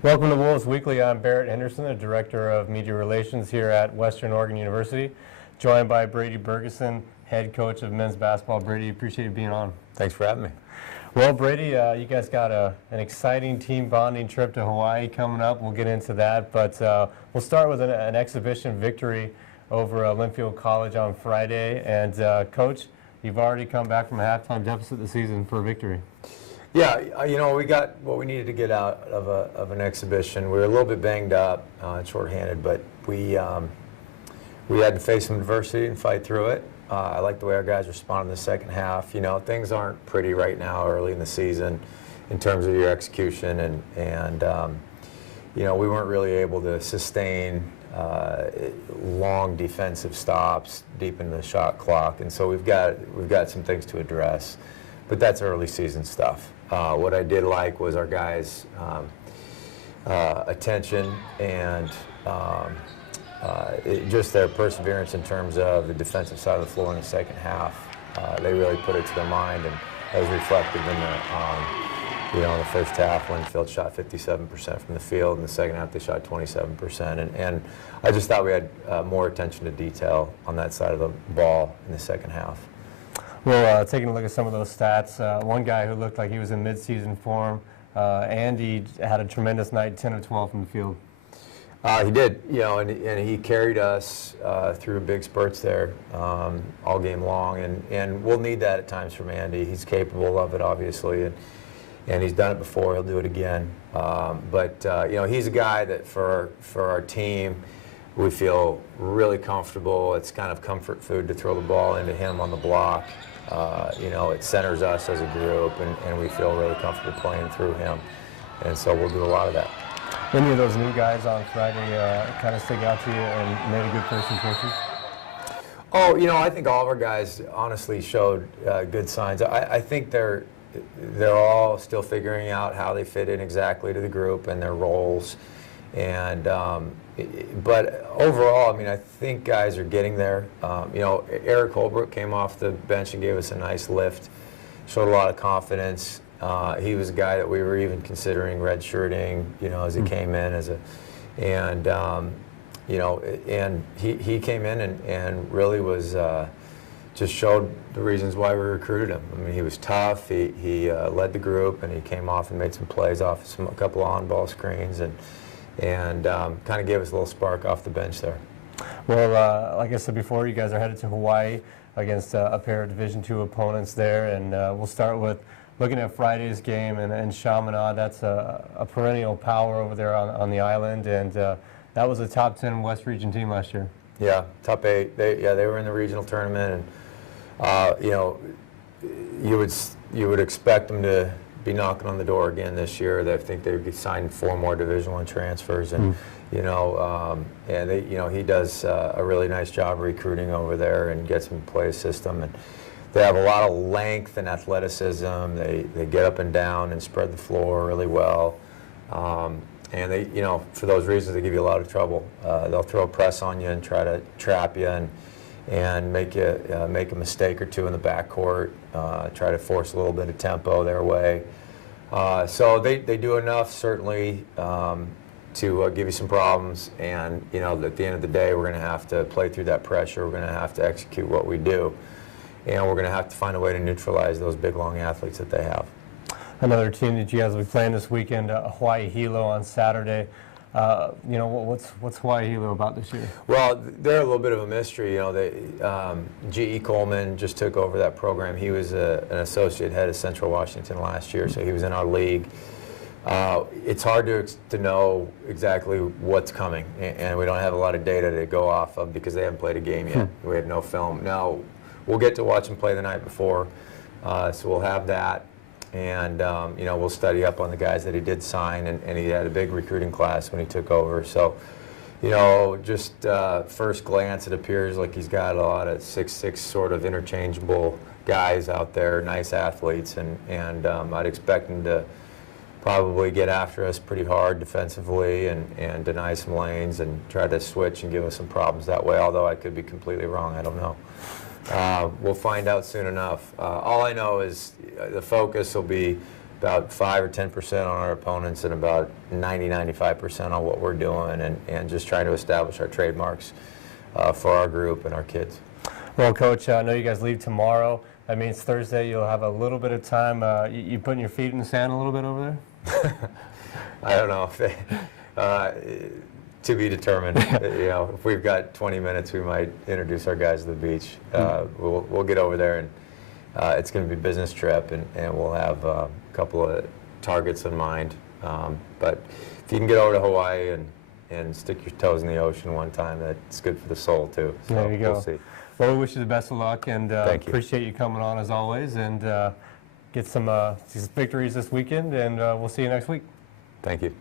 Welcome to Wolves Weekly. I'm Barrett Henderson, the Director of Media Relations here at Western Oregon University, joined by Brady Bergeson, head coach of men's basketball. Brady, appreciate you being on. Thanks for having me. Well, Brady, you guys got an exciting team bonding trip to Hawaii coming up. We'll get into that, but we'll start with an exhibition victory over Linfield College on Friday. And Coach, you've already come back from a halftime deficit this season for a victory. Yeah, we got what we needed to get out of an exhibition. We were a little bit banged up and shorthanded, but we had to face some adversity and fight through it. I like the way our guys responded in the second half. Things aren't pretty right now early in the season in terms of your execution, and we weren't really able to sustain long defensive stops deep in the shot clock, and so we've got some things to address. But that's early season stuff. What I did like was our guys' attention and just their perseverance in terms of the defensive side of the floor in the second half. They really put it to their mind, and that was reflected in the first half. Linfield shot 57% from the field. In the second half, they shot 27%. And I just thought we had more attention to detail on that side of the ball in the second half. Well, taking a look at some of those stats, one guy who looked like he was in mid-season form, Andy, had a tremendous night, 10 of 12 from the field. He did, and he carried us through big spurts there all game long, and we'll need that at times from Andy. He's capable of it, obviously, and he's done it before. He'll do it again. But he's a guy that for our team, we feel really comfortable. It's kind of comfort food to throw the ball into him on the block. It centers us as a group, and we feel really comfortable playing through him. And so we'll do a lot of that. Any of those new guys on Friday kind of stick out to you and made a good first impression? Oh, I think all of our guys honestly showed good signs. I think they're all still figuring out how they fit in exactly to the group and their roles. And but overall, I think guys are getting there. Eric Holbrook came off the bench and gave us a nice lift, showed a lot of confidence. He was a guy that we were even considering redshirting, as he came in and he came in and really was just showed the reasons why we recruited him. He was tough. He led the group, and he came off and made some plays off a couple of on-ball screens and kind of gave us a little spark off the bench there. Well, like I said before, you guys are headed to Hawaii against a pair of Division II opponents there, and we'll start with looking at Friday's game and Chaminade. That's a perennial power over there on the island, and that was a top 10 West Region team last year. Yeah, top 8. They were in the regional tournament, and you would expect them to be knocking on the door again this year. I think they've signed 4 more Division I transfers, and he does a really nice job recruiting over there and gets them to play a system. And they have a lot of length and athleticism. They get up and down and spread the floor really well. And they, for those reasons, they give you a lot of trouble. They'll throw a press on you and try to trap you and make you make a mistake or two in the backcourt, try to force a little bit of tempo their way. So they do enough, certainly, to give you some problems. And, at the end of the day, we're going to have to play through that pressure. We're going to have to execute what we do. And we're going to have to find a way to neutralize those big, long athletes that they have. Another team that you guys will be playing this weekend, Hawaii Hilo on Saturday. What's Hawaii Hilo about this year? Well, they're a little bit of a mystery. G.E. Coleman just took over that program. He was an associate head of Central Washington last year, so he was in our league. It's hard to know exactly what's coming, and we don't have a lot of data to go off of because they haven't played a game yet. We have no film. Now, we'll get to watch them play the night before, so we'll have that. And, we'll study up on the guys that he did sign, and he had a big recruiting class when he took over. So, just first glance, it appears like he's got a lot of 6'6" sort of interchangeable guys out there, nice athletes, and I'd expect him to probably get after us pretty hard defensively and deny some lanes and try to switch and give us some problems that way, although I could be completely wrong. I don't know. We'll find out soon enough. All I know is the focus will be about 5 or 10% on our opponents and about 90-95% on what we're doing, and just trying to establish our trademarks for our group and our kids. Well, Coach, I know you guys leave tomorrow. That means Thursday you'll have a little bit of time. You putting your feet in the sand a little bit over there? I don't know. To be determined. If we've got 20 minutes, we might introduce our guys to the beach. We'll get over there, and it's going to be a business trip, and we'll have a couple of targets in mind. But if you can get over to Hawaii and stick your toes in the ocean one time, that's good for the soul too. So there you go. We'll see. Well, we wish you the best of luck, and Thank you. appreciate you coming on as always, and get some victories this weekend, and we'll see you next week. Thank you.